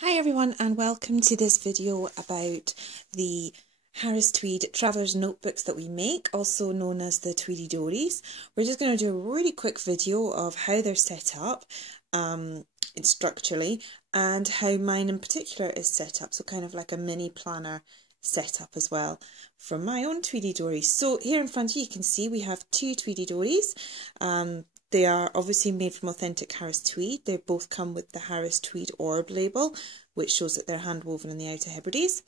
Hi everyone, and welcome to this video about the Harris Tweed Traveller's Notebooks that we make, also known as the Tweedy Doris. We're just going to do a really quick video of how they're set up structurally, and how mine in particular is set up, so kind of like a mini planner setup as well from my own Tweedy Doris. So here in front of you, you can see we have two Tweedy Doris. They are obviously made from authentic Harris Tweed. They both come with the Harris Tweed Orb label, which shows that they're hand woven in the Outer Hebrides.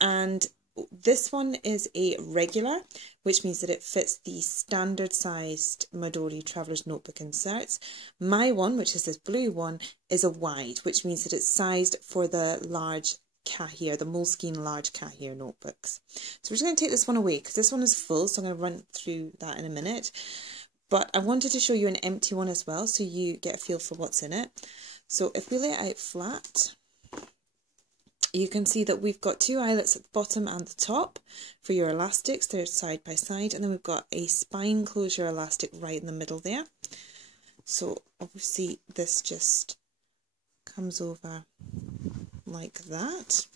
And this one is a regular, which means that it fits the standard sized Midori Traveller's Notebook inserts. My one, which is this blue one, is a wide, which means that it's sized for the large Cahier, the Moleskine large Cahier notebooks. So we're just going to take this one away because this one is full, so I'm going to run through that in a minute. But I wanted to show you an empty one as well, so you get a feel for what's in it. So if we lay it out flat, you can see that we've got two eyelets at the bottom and the top for your elastics. They're side by side, and then we've got a spine closure elastic right in the middle there. So obviously this just comes over like that,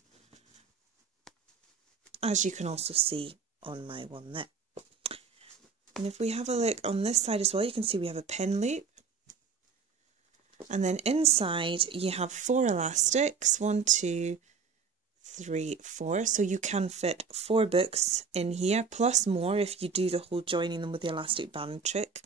as you can also see on my one there. And if we have a look on this side as well, you can see we have a pen loop. And then inside you have 4 elastics, 1, 2, 3, 4. So you can fit 4 books in here, plus more if you do the whole joining them with the elastic band trick.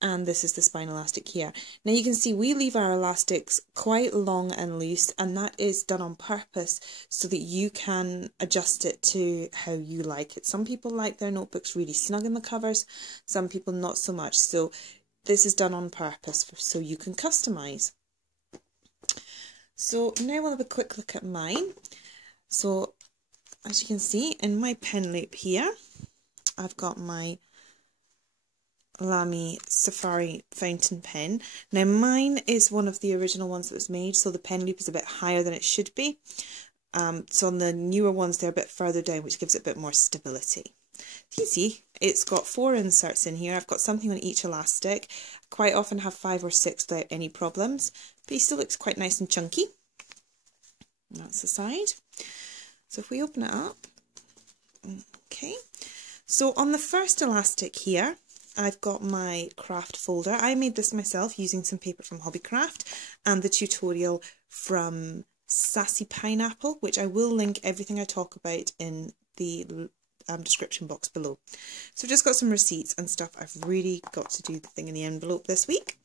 And this is the spine elastic here. Now you can see we leave our elastics quite long and loose, and that is done on purpose so that you can adjust it to how you like it. Some people like their notebooks really snug in the covers, some people not so much. So this is done on purpose so you can customise. So now we'll have a quick look at mine. So as you can see in my pen loop here, I've got my Lamy Safari fountain pen. Now mine is one of the original ones that was made, so the pen loop is a bit higher than it should be. So on the newer ones they're a bit further down, which gives it a bit more stability. You see, it's got 4 inserts in here. I've got something on each elastic. Quite often have 5 or 6 without any problems, but he still looks quite nice and chunky. And that's the side. So if we open it up, okay. So on the first elastic here, I've got my craft folder. I made this myself using some paper from Hobbycraft and the tutorial from Sassy Pineapple, which I will link everything I talk about in the description box below. So I've just got some receipts and stuff. I've really got to do the thing in the envelope this week.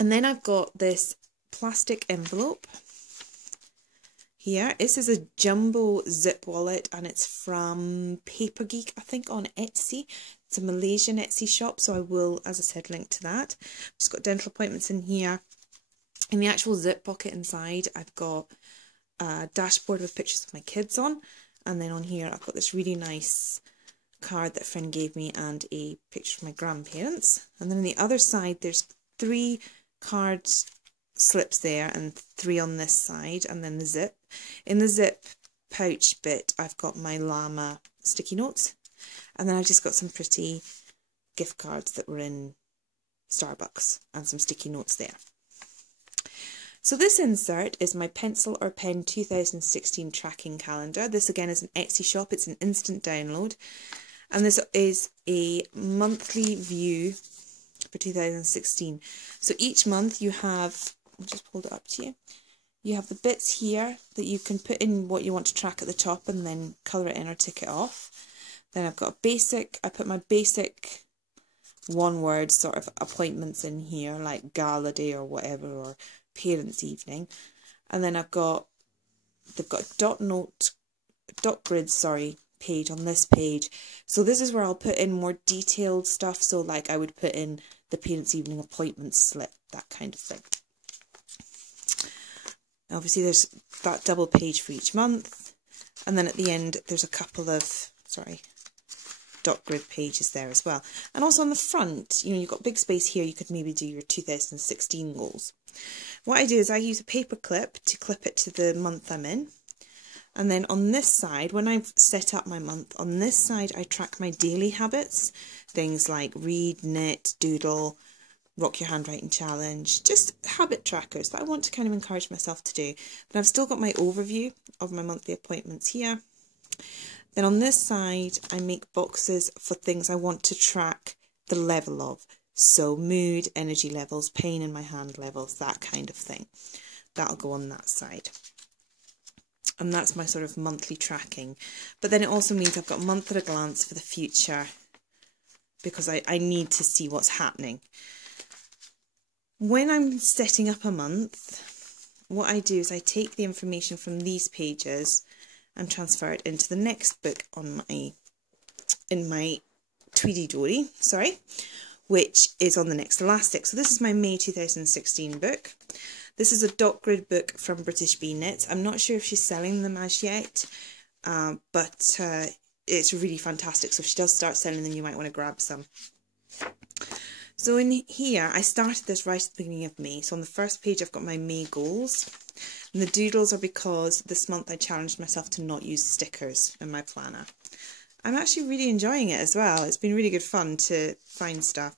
And then I've got this plastic envelope here. This is a jumbo zip wallet, and it's from Paper Geek, I think, on Etsy. It's a Malaysian Etsy shop, so I will, as I said, link to that. I've just got dental appointments in here. In the actual zip pocket inside, I've got a dashboard with pictures of my kids on, and then on here I've got this really nice card that a friend gave me and a picture of my grandparents. And then on the other side there's 3 card slips there and 3 on this side, and then the zip. In the zip pouch bit I've got my llama sticky notes, and then I've just got some pretty gift cards that were in Starbucks and some sticky notes there. So this insert is my Pencil or Pen 2016 tracking calendar. This again is an Etsy shop, it's an instant download, and this is a monthly view for 2016. So each month you have, I'll just hold it up to you, you have the bits here that you can put in what you want to track at the top and then colour it in or tick it off. Then I've got a basic, I put my basic one-word sort of appointments in here, like gala day or whatever, or parents' evening. And then they've got a dot grid page on this page. So this is where I'll put in more detailed stuff. So like I would put in the parents' evening appointment slip, that kind of thing. Obviously there's that double page for each month, and then at the end there's a couple of dot grid pages there as well. And also on the front, you know, you've got big space here, you could maybe do your 2016 goals. What I do is I use a paper clip to clip it to the month I'm in, and then on this side, when I've set up my month, on this side I track my daily habits, things like read, knit, doodle, Rock Your Handwriting Challenge, just habit trackers that I want to kind of encourage myself to do. But I've still got my overview of my monthly appointments here. Then on this side, I make boxes for things I want to track the level of. So mood, energy levels, pain in my hand levels, that kind of thing. That'll go on that side. And that's my sort of monthly tracking. But then it also means I've got a month at a glance for the future, because I need to see what's happening. When I'm setting up a month, what I do is I take the information from these pages and transfer it into the next book on in my Tweedy Dori, which is on the next elastic. So this is my May 2016 book. This is a dot grid book from British Bee Knits. I'm not sure if she's selling them as yet, but it's really fantastic. So if she does start selling them, you might want to grab some. So in here, I started this right at the beginning of May. So on the first page, I've got my May goals. And the doodles are because this month I challenged myself to not use stickers in my planner. I'm actually really enjoying it as well. It's been really good fun to find stuff.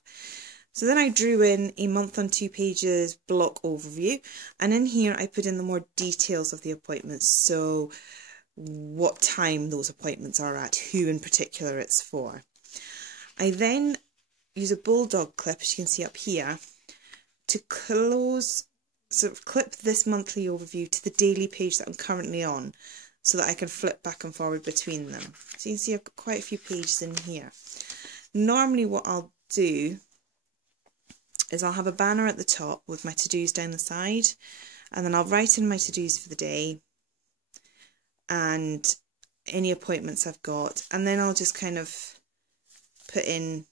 So then I drew in a month on 2 pages block overview. And in here, I put in the more details of the appointments. So what time those appointments are at, who in particular it's for. I then use a bulldog clip, as you can see up here, to sort of clip this monthly overview to the daily page that I'm currently on, so that I can flip back and forward between them. So you can see I've got quite a few pages in here. Normally what I'll do is I'll have a banner at the top with my to-dos down the side, and then I'll write in my to-dos for the day and any appointments I've got, and then I'll just kind of put in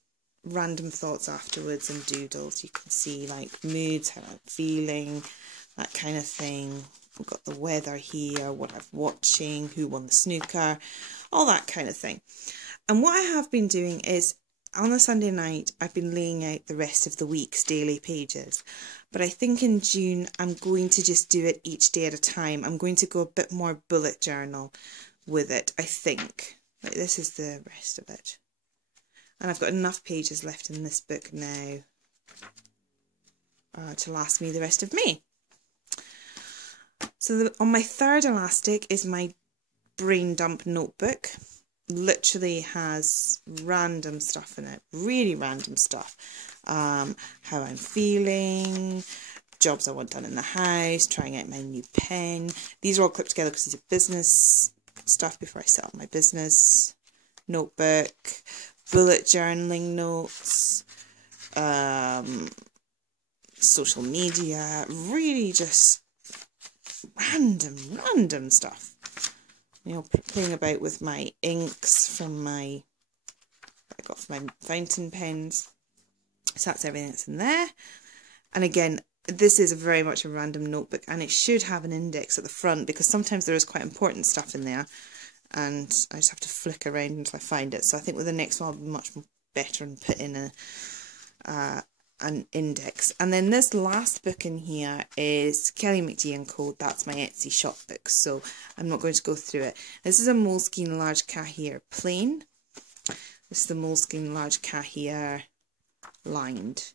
random thoughts afterwards and doodles. You can see like moods, how I'm feeling, that kind of thing. We've got the weather here, what I'm watching, who won the snooker, all that kind of thing. And what I have been doing is on a Sunday night, I've been laying out the rest of the week's daily pages. But I think in June, I'm going to just do it each day at a time. I'm going to go a bit more bullet journal with it, I think. Like this is the rest of it. And I've got enough pages left in this book now to last me the rest of May. So on my third elastic is my brain dump notebook. Literally has random stuff in it, really random stuff. How I'm feeling, jobs I want done in the house, trying out my new pen. These are all clipped together because these are business stuff before I set up my business notebook. Bullet journaling notes, social media, really just random stuff. You know, playing about with my inks from I got from my fountain pens. So that's everything that's in there. And again, this is very much a random notebook, and it should have an index at the front because sometimes there is quite important stuff in there. And I just have to flick around until I find it. So I think with the next one I'll be much better and put in an index. And then this last book in here is Kelly McGee & Co. That's my Etsy shop book, so I'm not going to go through it. This is a Moleskine Large Cahier plain. This is the Moleskine Large Cahier lined.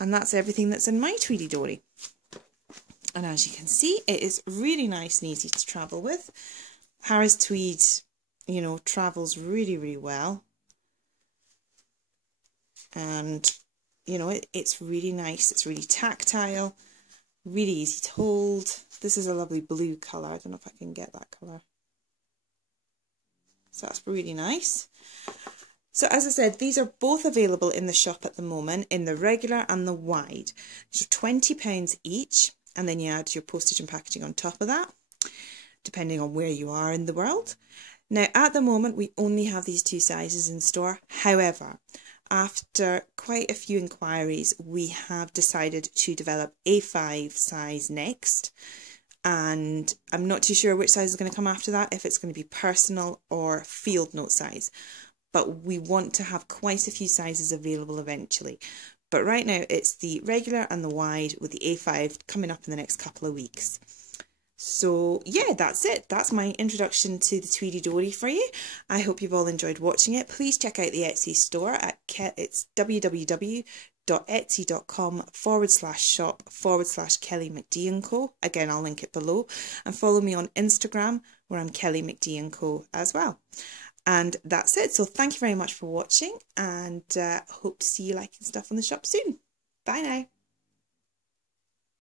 And that's everything that's in my Tweedy Dori. And as you can see, it is really nice and easy to travel with. Harris Tweed, you know, travels really well. And, you know, it's really nice. It's really tactile, really easy to hold. This is a lovely blue colour. I don't know if I can get that colour. So that's really nice. So as I said, these are both available in the shop at the moment, in the regular and the wide. These are £20 each, and then you add your postage and packaging on top of that, depending on where you are in the world. Now, at the moment, we only have these 2 sizes in store. However, after quite a few inquiries, we have decided to develop A5 size next. And I'm not too sure which size is going to come after that, if it's going to be personal or field note size. But we want to have quite a few sizes available eventually. But right now, it's the regular and the wide with the A5 coming up in the next couple of weeks. So yeah, that's it. That's my introduction to the Tweedy Dori for you. I hope you've all enjoyed watching it. Please check out the Etsy store at it's www.tweedydori.com. www.etsy.com/shop/Kelly McD & Co. Again, I'll link it below. And follow me on Instagram, where I'm Kelly McD & Co. as well. And that's it. So thank you very much for watching, and hope to see you liking stuff on the shop soon. Bye now.